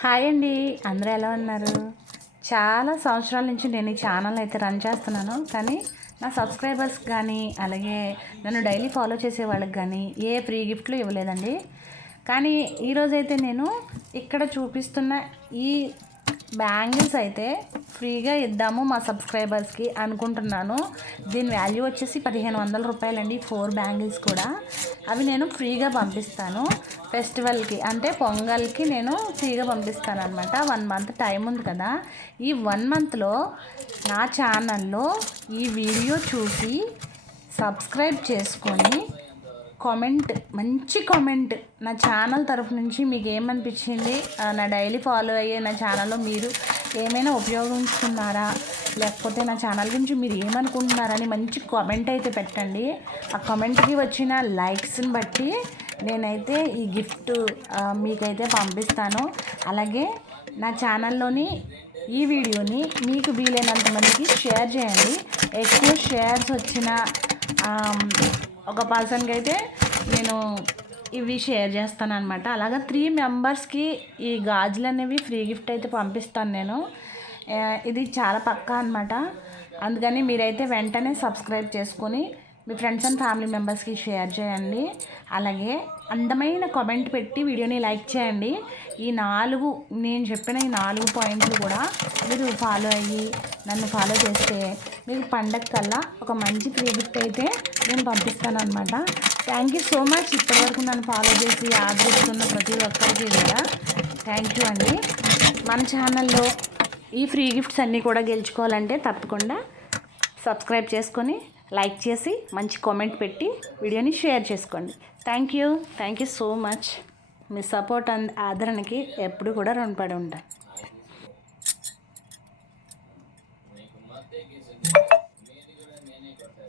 Hi అండి. అందరూ ఎలా ఉన్నారు? చాలా సంవత్సరాల నుంచి నేను ఈ ఛానల్ అయితే రన్ చేస్తున్నాను. కానీ నా సబ్స్క్రైబర్స్ కానీ అలాగే నన్ను డైలీ ఫాలో చేసే వాళ్ళకి కానీ ఏ ఫ్రీ గిఫ్ట్లు ఇవ్వలేదండి. కానీ ఈరోజైతే నేను ఇక్కడ చూపిస్తున్న ఈ బ్యాంగిల్స్ అయితే ఫ్రీగా ఇద్దాము మా సబ్స్క్రైబర్స్కి అనుకుంటున్నాను. దీని వాల్యూ వచ్చేసి పదిహేను వందల రూపాయలండి ఫోర్ బ్యాంగిల్స్ కూడా. అవి నేను ఫ్రీగా పంపిస్తాను ఫెస్టివల్కి. అంటే పొంగల్కి నేను ఫ్రీగా పంపిస్తాను అనమాట వన్ మంత్ టైం ఉంది కదా. ఈ వన్ మంత్లో నా ఛానల్లో ఈ వీడియో చూసి సబ్స్క్రైబ్ చేసుకొని కామెంట్ మంచి కామెంట్. నా ఛానల్ తరఫు నుంచి మీకు ఏమనిపించింది నా డైలీ ఫాలో అయ్యే నా ఛానల్లో మీరు ఏమైనా ఉపయోగించుకున్నారా? లేకపోతే నా ఛానల్ గురించి మీరు ఏమనుకుంటున్నారని మంచి కామెంట్ అయితే పెట్టండి. ఆ కామెంట్కి వచ్చిన లైక్స్ని బట్టి నేనైతే ఈ గిఫ్ట్ మీకైతే పంపిస్తాను. అలాగే నా ఛానల్లోని ఈ వీడియోని మీకు వీలైనంత మందికి షేర్ చేయండి. ఎక్కువ షేర్స్ వచ్చిన ఒక పర్సన్కి అయితే నేను ఇవి షేర్ చేస్తాను అనమాట అలాగా త్రీ మెంబర్స్కి ఈ గాజులు అనేవి ఫ్రీ గిఫ్ట్ అయితే పంపిస్తాను నేను. ఇది చాలా పక్కా అనమాట అందుకని మీరైతే వెంటనే సబ్స్క్రైబ్ చేసుకొని మీ ఫ్రెండ్స్ అండ్ ఫ్యామిలీ మెంబర్స్కి షేర్ చేయండి. అలాగే అందమైన కామెంట్ పెట్టి వీడియోని లైక్ చేయండి. ఈ నాలుగు నేను చెప్పిన ఈ నాలుగు పాయింట్లు కూడా మీరు ఫాలో అయ్యి నన్ను ఫాలో చేస్తే మీకు పండగ కల్లా ఒక మంచి ప్రీడిక్ట్ అయితే నేను పంపిస్తాను అనమాట థ్యాంక్ యూ సో మచ్ ఇప్పటివరకు నన్ను ఫాలో చేసి ఆదరిస్తున్న ప్రతి ఒక్కరికి కూడా థ్యాంక్ యూ అండి. మన ఛానల్లో ఈ ఫ్రీ గిఫ్ట్స్ అన్నీ కూడా గెలుచుకోవాలంటే తప్పకుండా సబ్స్క్రైబ్ చేసుకొని లైక్ చేసి మంచి కామెంట్ పెట్టి వీడియోని షేర్ చేసుకోండి. Thank you thank you so much me support and ఆదరణకి ఎప్పుడు కూడా రుణపడి ఉంటాను. ಮತ್ತೆ ಮೇನೆ ಕೊಟ್ಟೆ